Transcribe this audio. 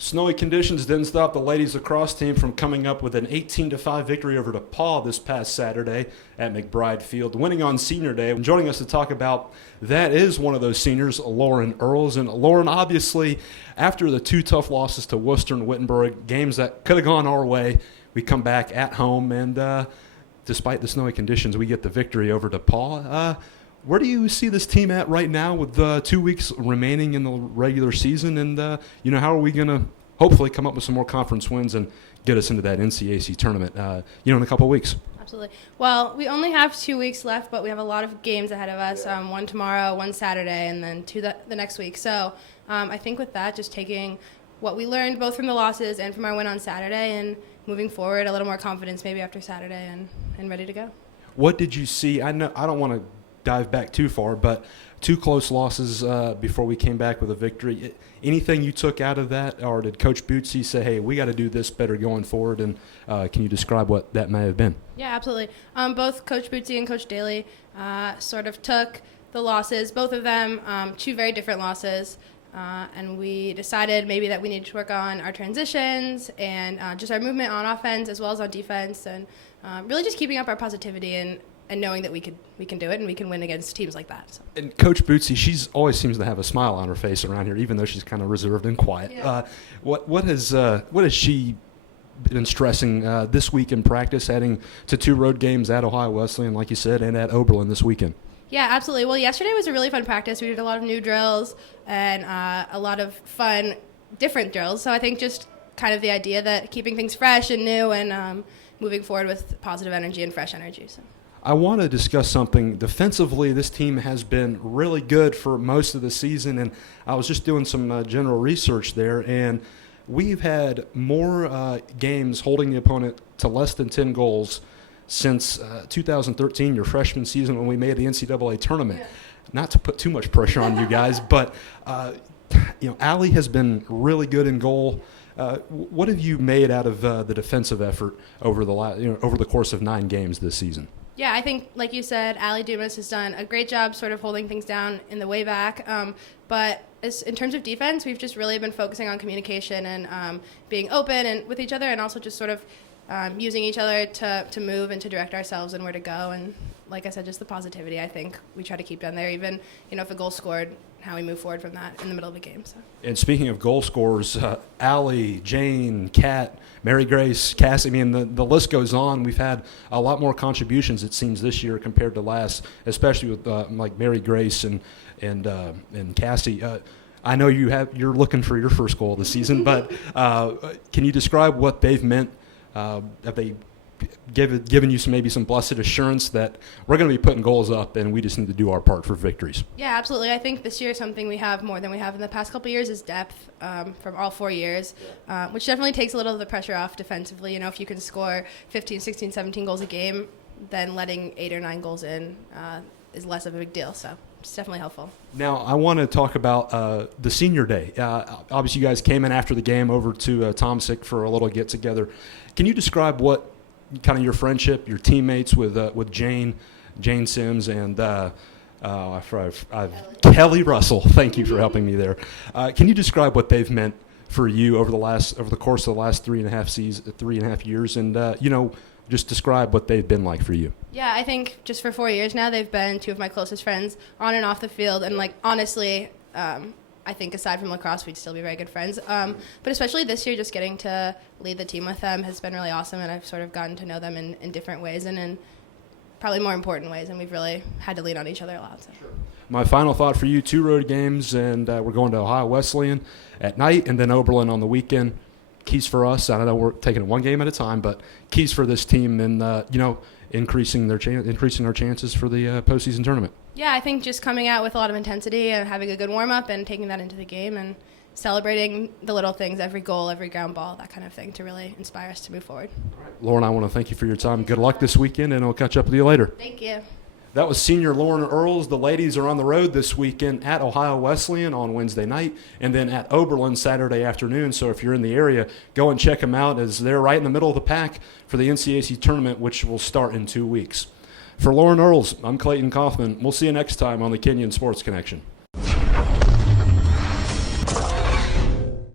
Snowy conditions didn't stop the ladies lacrosse team from coming up with an 18-5 victory over DePauw this past Saturday at McBride Field, winning on Senior Day. And joining us to talk about that is one of those seniors, Lauren Earls. And Lauren, obviously, after the two tough losses to Worcester and Wittenberg, games that could have gone our way, we come back at home and despite the snowy conditions, we get the victory over DePauw. Where do you see this team at right now with 2 weeks remaining in the regular season? And, how are we going to hopefully come up with some more conference wins and get us into that NCAC tournament, in a couple of weeks? Absolutely. Well, we only have 2 weeks left, but we have a lot of games ahead of us, one tomorrow, one Saturday, and then two the next week. So I think with that, just taking what we learned both from the losses and from our win on Saturday and moving forward, a little more confidence maybe after Saturday and ready to go. What did you see? I know I don't want to dive back too far, but two close losses before we came back with a victory. Anything you took out of that, or did Coach Bootsy say, hey, we got to do this better going forward, and can you describe what that may have been? Yeah, absolutely. Both Coach Bootsy and Coach Daly sort of took the losses, both of them two very different losses, and we decided maybe that we needed to work on our transitions and just our movement on offense as well as on defense, and really just keeping up our positivity and knowing that we can do it and we can win against teams like that. So. And Coach Bootsy, she's always seems to have a smile on her face around here, even though she's kind of reserved and quiet. Yeah. What has she been stressing this week in practice, heading to two road games at Ohio Wesleyan, like you said, and at Oberlin this weekend? Yeah, absolutely. Well, yesterday was a really fun practice. We did a lot of new drills and a lot of fun, different drills. So I think just kind of the idea that keeping things fresh and new and moving forward with positive energy and fresh energy. So. I want to discuss something. Defensively, this team has been really good for most of the season, and I was just doing some general research there, and we've had more games holding the opponent to less than 10 goals since 2013, your freshman season when we made the NCAA tournament. Yeah. Not to put too much pressure on you guys, but Allie has been really good in goal. What have you made out of the defensive effort over the course of 9 games this season? Yeah, I think, like you said, Allie Dumas has done a great job sort of holding things down in the way back. But in terms of defense, we've just really been focusing on communication and being open and with each other, and also just sort of using each other to move and to direct ourselves and where to go. And like I said, just the positivity, I think we try to keep down there, even if a goal scored, how we move forward from that in the middle of a game. So. And speaking of goal scorers, Allie, Jane, Kat, Mary Grace, Cassie, the list goes on. We've had a lot more contributions, it seems, this year compared to last, especially with like Mary Grace and Cassie. I know you're looking for your first goal of the season, but can you describe what they've meant? Have they given you maybe some blessed assurance that we're going to be putting goals up and we just need to do our part for victories? Yeah, absolutely. I think this year something we have more than we have in the past couple of years is depth from all 4 years, which definitely takes a little of the pressure off defensively. If you can score 15, 16, 17 goals a game, then letting 8 or 9 goals in is less of a big deal. So it's definitely helpful. Now, I want to talk about the Senior Day. Obviously, you guys came in after the game over to Tomsic for a little get-together. Can you describe what kind of your friendship, your teammates with Jane Symmes, and Kelley Russell? Thank you for helping me there. Can you describe what they've meant for you over the course of the last 3.5 years, and just describe what they've been like for you? Yeah, I think just for 4 years now, they've been two of my closest friends on and off the field, and honestly. I think aside from lacrosse, we'd still be very good friends. But especially this year, just getting to lead the team with them has been really awesome, and I've sort of gotten to know them in different ways and in probably more important ways, and we've really had to lean on each other a lot. So. Sure. My final thought for you, 2 road games, and we're going to Ohio Wesleyan at night and then Oberlin on the weekend. Keys for us, I know we're taking it one game at a time, but keys for this team and, increasing our chances for the postseason tournament. Yeah, I think just coming out with a lot of intensity and having a good warm-up and taking that into the game and celebrating the little things, every goal, every ground ball, that kind of thing, to really inspire us to move forward. All right. Lauren, I want to thank you for your time. Good luck this weekend, and I'll catch up with you later. Thank you. That was senior Lauren Earls. The ladies are on the road this weekend at Ohio Wesleyan on Wednesday night and then at Oberlin Saturday afternoon. So if you're in the area, go and check them out as they're right in the middle of the pack for the NCAC tournament, which will start in 2 weeks. For Lauren Earls, I'm Clayton Kaufman. We'll see you next time on the Kenyon Sports Connection.